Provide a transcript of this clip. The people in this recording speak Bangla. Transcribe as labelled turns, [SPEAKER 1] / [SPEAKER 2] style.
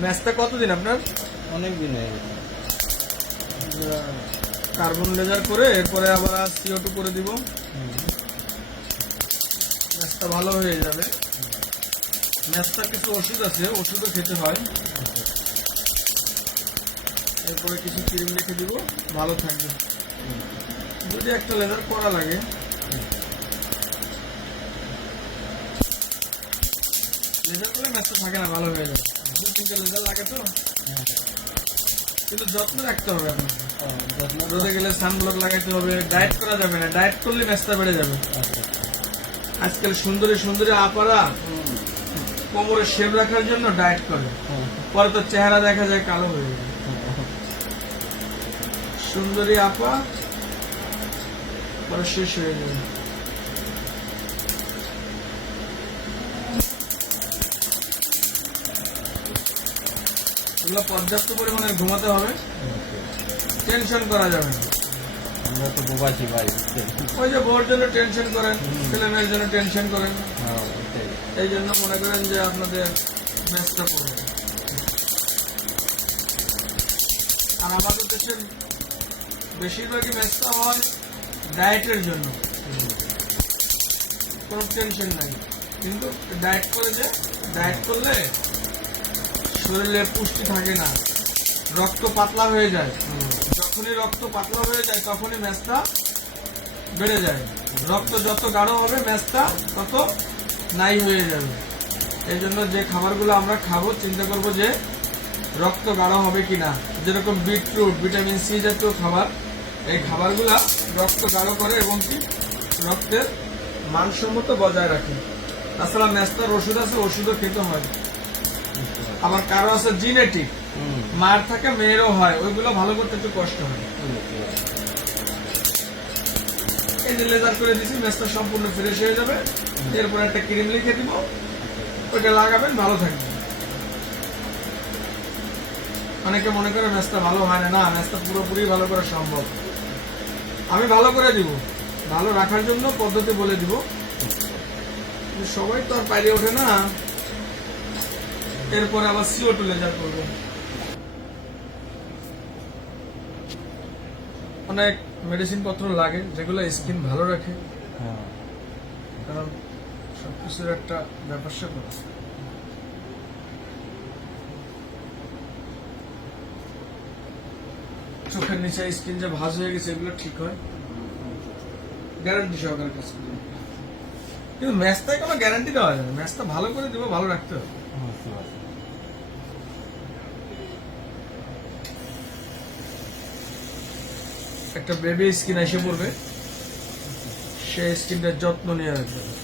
[SPEAKER 1] ম্যাচটা কতদিন আপনার?
[SPEAKER 2] অনেক দিন হয়ে গেছে।
[SPEAKER 1] কার্বন লেজার করে এরপরে আবার সিও টু করে দিব। ম্যাচটা ভালো হয়ে যাবে। ম্যাচটা কিছু ওষুধ আছে ওষুধও খেতে হয়। এরপরে কিছু ক্রিম লিখে দিব। ভালো থাকবে। যদি একটা লেজার করা লাগে। আজকাল সুন্দরী সুন্দরী আপারা কোমরে শেপ রাখার জন্য ডায়েট করে। পরে তো চেহারা দেখা যায়, কালো হয়ে যায়। সুন্দরী আপা, পরে শেষ হয়ে যাবে। এগুলো পর্যাপ্ত পরিমাণে ঘুমাতে হবে। টেনশন করা যাবে না।
[SPEAKER 2] আমরা তো প্রবাসী ভাই।
[SPEAKER 1] ওই যে বোর জন্য টেনশন করেন ছেলে মেয়ের জন্য টেনশন করেন।
[SPEAKER 2] হ্যাঁ
[SPEAKER 1] এই জন্য মনে করেন যে আপনাদের ম্যাচটা করবে। আর আমাদের দেশের বেশিরভাগই ম্যাচটা হয় ডায়েটের জন্য। কোনো টেনশন নাই। কিন্তু ডায়েট করে যে ডায়েট করলে শরীরে পুষ্টি থাকে না। রক্ত পাতলা হয়ে যায়। যখনই রক্ত পাতলা হয়ে যায়, তখনই ম্যাচটা বেড়ে যায়। রক্ত যত গাঢ় হবে, ম্যাচটা তত নাই হয়ে যাবে। এই জন্য যে খাবারগুলো আমরা খাব, চিন্তা করব যে রক্ত গাঢ় হবে কি না যেরকম বিটরুট, ভিটামিন সি জাতীয় খাবার, এই খাবারগুলা রক্ত গাঢ় করে এবং কি রক্তের মানসম্মত বজায় রাখে। তাছাড়া ম্যাস্টার ওষুধ আছে, ওষুধও খেতে হয়। আবার কারও আছে জিনেটিক মার থাকে মেয়েরও হয় ওইগুলো ভালো করতে একটু কষ্ট হয়। এই যে লেজার করে দিছি ম্যাচটা সম্পূর্ণ ফ্রেশ হয়ে যাবে। এরপর একটা ক্রিম লিখে দিব। ওইটা লাগাবেন ভালো থাকবে। অনেকে মনে করে ম্যাচটা ভালো হয় না না ম্যাচটা পুরোপুরি ভালো করা সম্ভব। আমি ভালো করে দিব। ভালো রাখার জন্য পদ্ধতি বলে দিব। সবাই তো আর বাইরে ওঠে না। এরপরে আবার সিও টু লেজার করব। অনেক মেডিসিন পত্র লাগে যেগুলো স্কিন ভালো রাখে।
[SPEAKER 2] হ্যাঁ।
[SPEAKER 1] কারণ সবকিছুর একটা ব্যাপার স্যাপার। চোখের নিচে স্কিন যে ভাঁজ হয়ে গেছে এগুলো ঠিক হয়। গ্যারান্টি সহকারে কাজ করবে। কিন্তু ম্যাচটায় কোনো গ্যারান্টি দেওয়া যায় না। ম্যাচটা ভালো করে দিব ভালো রাখতে হবে।
[SPEAKER 2] পারছি
[SPEAKER 1] একটা বেবি স্কিন এসে পড়বে। সেই স্কিনটার যত্ন নেওয়া রাখবে